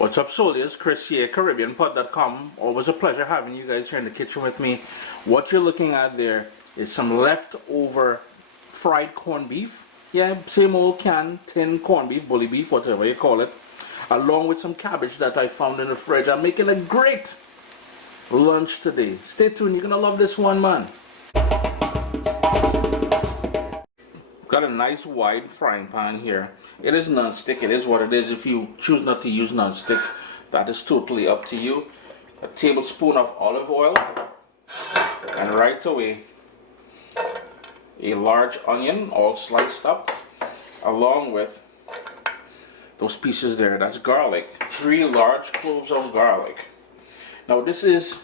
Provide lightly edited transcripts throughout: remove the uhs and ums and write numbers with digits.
What's up, soldiers? Chris here, CaribbeanPod.com. Always a pleasure having you guys here in the kitchen with me. What you're looking at there is some leftover fried corned beef. Yeah, same old canned tin corned beef, bully beef, whatever you call it. Along with some cabbage that I found in the fridge. I'm making a great lunch today. Stay tuned, you're gonna love this one, man. Got a nice wide frying pan here. It is non-stick, it is what it is. If you choose not to use non-stick, that is totally up to you. A tablespoon of olive oil, and right away a large onion all sliced up, along with those pieces there. That's garlic, 3 large cloves of garlic. Now this is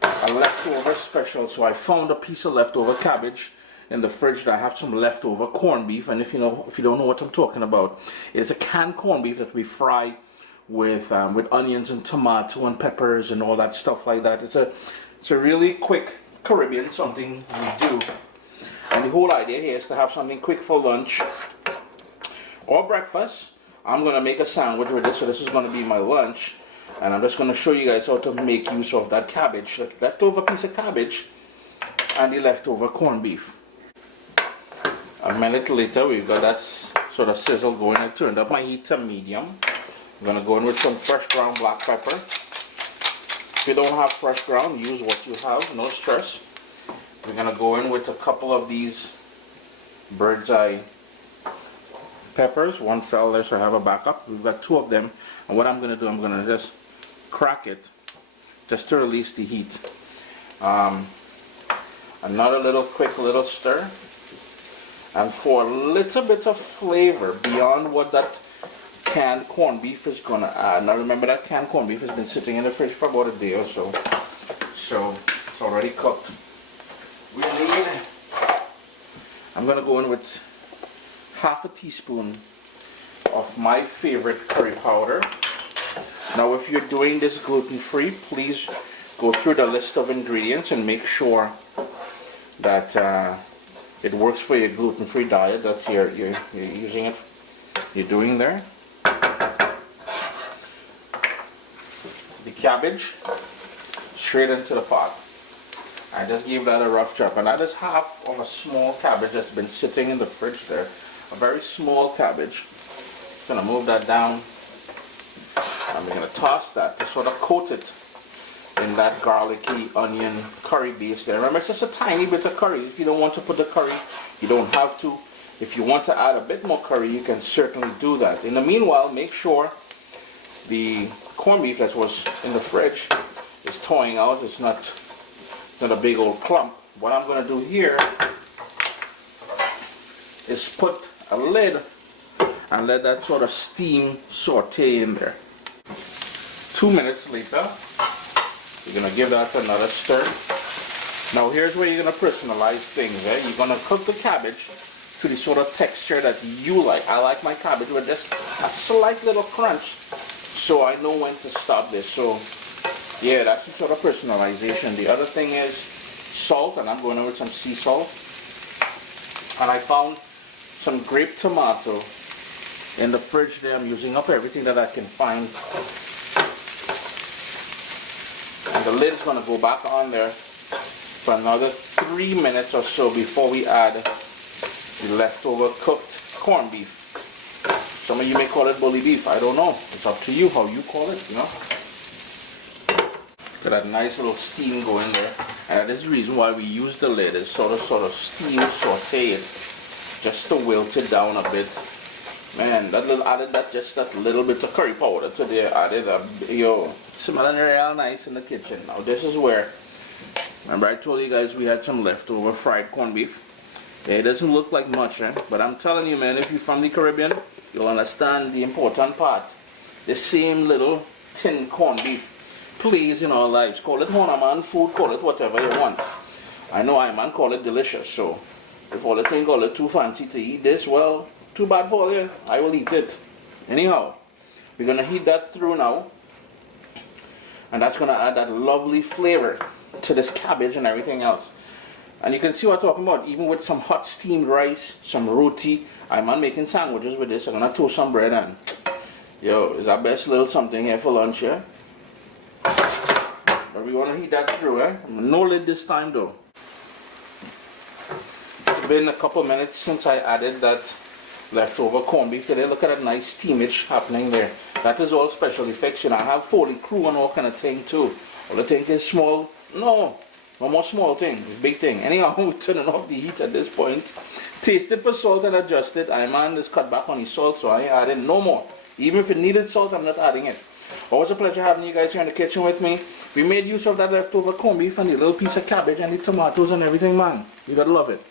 a leftover special, so I found a piece of leftover cabbage in the fridge that I have some leftover corned beef, and if you don't know what I'm talking about, it's a canned corned beef that we fry with onions and tomato and peppers and all that stuff like that. It's a really quick Caribbean something we do, and the whole idea here is to have something quick for lunch or breakfast. I'm gonna make a sandwich with this, so this is gonna be my lunch, and I'm just gonna show you guys how to make use of that cabbage, that leftover piece of cabbage, and the leftover corned beef. A minute later, we've got that sort of sizzle going. I turned up my heat to medium. I'm gonna go in with some fresh ground black pepper. If you don't have fresh ground, use what you have, no stress. We're gonna go in with a couple of these bird's eye peppers. One fell there, so I have a backup. We've got 2 of them, and what I'm gonna do, I'm gonna just crack it just to release the heat. Another quick little stir. And for a little bit of flavor beyond what that canned corned beef is going to add. Now remember, that canned corned beef has been sitting in the fridge for about a day or so. So it's already cooked. I'm going to go in with half a teaspoon of my favorite curry powder. Now if you're doing this gluten-free, please go through the list of ingredients and make sure that it works for your gluten-free diet that you're using it. You're doing there. The cabbage straight into the pot. I just gave that a rough chop, and that is half of a small cabbage that's been sitting in the fridge there. A very small cabbage. Gonna move that down, and we're gonna toss that to sort of coat it in that garlicky onion curry base there. Remember, it's just a tiny bit of curry. If you don't want to put the curry, you don't have to. If you want to add a bit more curry, you can certainly do that. In the meanwhile, make sure the corned beef that was in the fridge is thawing out. It's not a big old clump. What I'm going to do here is put a lid and let that sort of steam saute in there. 2 minutes later, you're going to give that another stir. Now here's where you're going to personalize things. You're going to cook the cabbage to the sort of texture that you like. I like my cabbage with just a slight little crunch, so I know when to stop this. So yeah, that's the sort of personalization. The other thing is salt, and I'm going in with some sea salt. And I found some grape tomato in the fridge there. I'm using up everything that I can find. And the lid is going to go back on there for another 3 minutes or so before we add the leftover cooked corned beef. Some of you may call it bully beef. I don't know. It's up to you how you call it, you know. Got that nice little steam going there. And that is the reason why we use the lid. Is sort of steam saute it just to wilt it down a bit. Man, that little bit of curry powder to there added smelling real nice in the kitchen. Now this is where, remember I told you guys we had some leftover fried corned beef. It doesn't look like much, but I'm telling you, man, if you're from the Caribbean, you'll understand the important part. The same little tin corned beef plays in our lives. Call it Honaman food, call it whatever you want. I know I man call it delicious, so if all the thing call it too fancy to eat this, well, too bad for you. I will eat it. Anyhow, we're gonna heat that through now, and that's gonna add that lovely flavor to this cabbage and everything else. And you can see what I'm talking about. Even with some hot steamed rice, some roti, I'm making sandwiches with this. I'm gonna toast some bread, and Yo, it's our best little something here for lunch, yeah? But we want to heat that through, eh? No lid this time though. It's been a couple minutes since I added that leftover corned beef today. Look at that nice steamage happening there. That is all special effects, you know. I have Foley crew and all kind of thing too. All the thing is small. No more small thing. It's big thing. Anyhow, we're turning off the heat at this point. Taste it for salt and adjust it. I man just cut back on the salt, so I ain't adding no more. Even if it needed salt, I'm not adding it. Always a pleasure having you guys here in the kitchen with me. We made use of that leftover corned beef and the little piece of cabbage and the tomatoes and everything, man. You gotta love it.